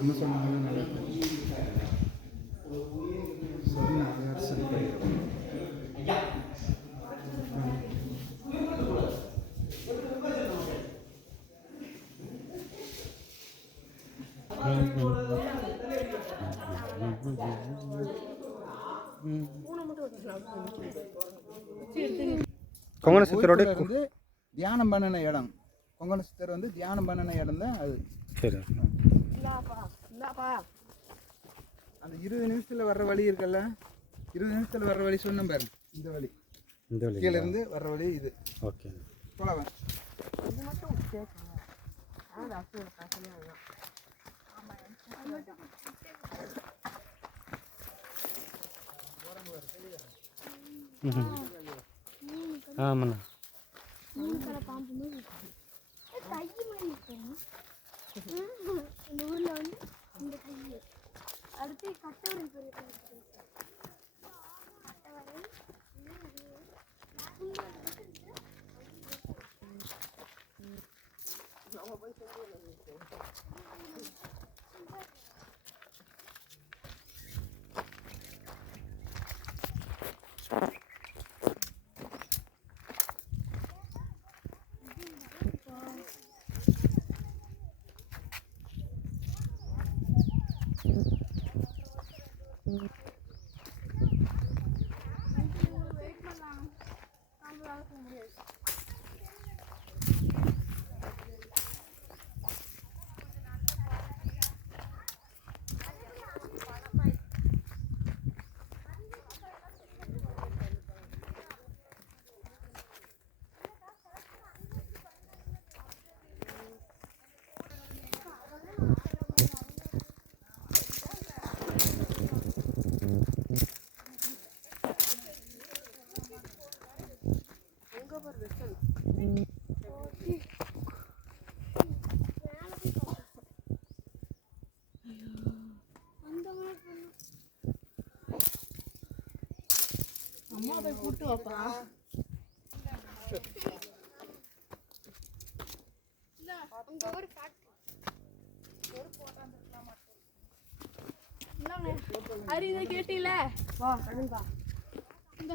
நம்ம சொன்னாலும் நல்லா இருக்கு. சரி நான் சரி பண்ணிடுறேன். கொங்கண சித்தரோட வந்து தியானம் பண்ணின இடம். கொங்கண சித்தர் வந்து தியானம் பண்ணின இடம் தான் அது. சரி. அந்த 20 நிமிஷத்தில் வர்ற வழி இருக்குல்ல, 20 நிமிஷத்தில் வர்ற வழி சொன்னேன் பாருங்க. இந்த வழி, இந்த வழி கீழே இருந்து வர்ற வழி இது. ஓகே, போலாம். இது மட்டும் ஆமாண்ணா. இந்த ஊரில் வந்து இந்த கை அடுத்து கட்டவரை அம்மா போய் கூட்டு வாப்பா. அரி இதை கேட்டீல வா கடுங்கா இந்த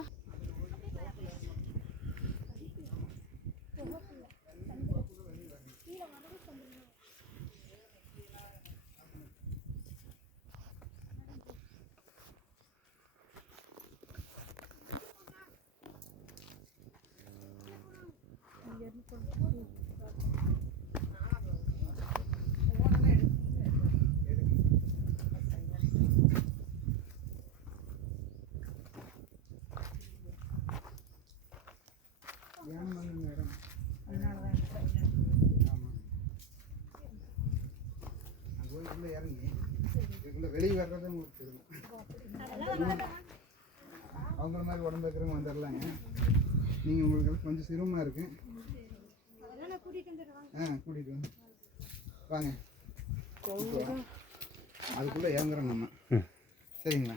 இறங்கி வெளியே வர்றது உங்களுக்கு தெரியும். அவங்கள மாதிரி உடம்பு இருக்கிறவங்க வந்துடலாங்க. நீங்கள் உங்களுக்கு கொஞ்சம் சிரமமாக இருக்கு. கூட்டிகிட்டு வாங்க அதுக்குள்ளே இறங்குறோம் நம்ம. சரிங்களா,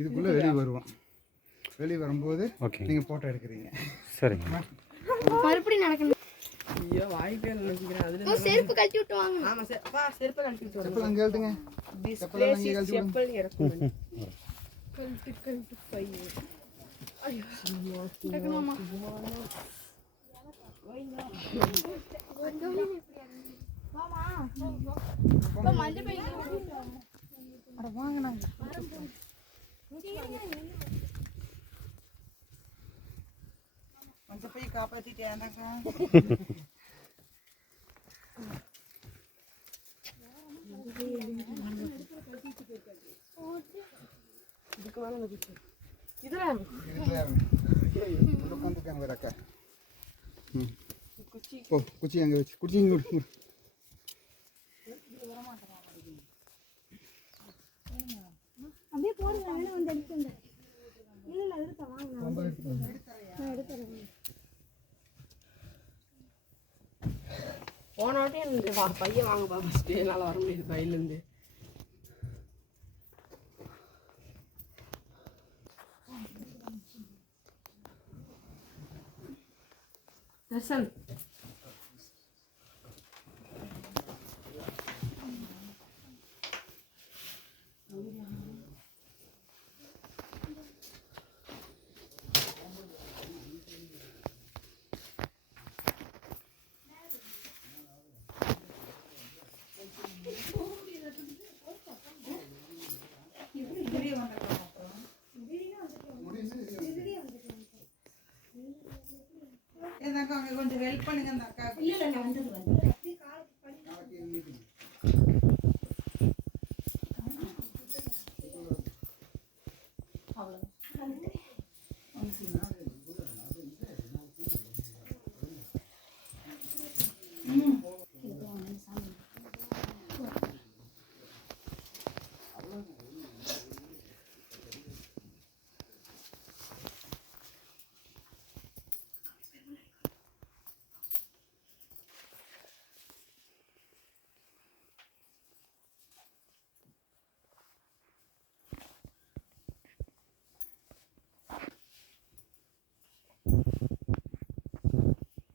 இதுக்குள்ளே வெளியே வருவோம். வெளியே வரும்போது நீங்கள் ஃபோட்டோ எடுக்கிறீங்க. சரிங்க, மறுபடியும் நடக்கணும். ஐயோ வாய்ப்பே நினைக்கிறேன். அதுல செருப்பு கழட்டி விட்டு வாங்க. ஆமா பா, செருப்பு கழட்டி விட்டு வாங்க. செருப்பு அங்க கழட்டுங்க. செருப்பு அங்க கழட்டி செருப்பு இறக்குங்க. கழட்டி பை. ஐயோ டக்கனமா. மாமா பா மஞ்ச பை அட வாங்க நாங்க. மஞ்ச பை காப்பாத்திட்டேனாங்க. குச்சி அங்கே வச்சு குச்சி அப்படியே போடுங்க. வந்து எடுத்துங்க. இல்லை எடுத்த வாங்க எடுத்துறேன். போன வாட்டி எனக்கு பையன் வாங்கப்பா ஃபஸ்ட்டு. என்னால் வர முடியாது பையிலேருந்து. தர்சன் இப்போ நீங்கள்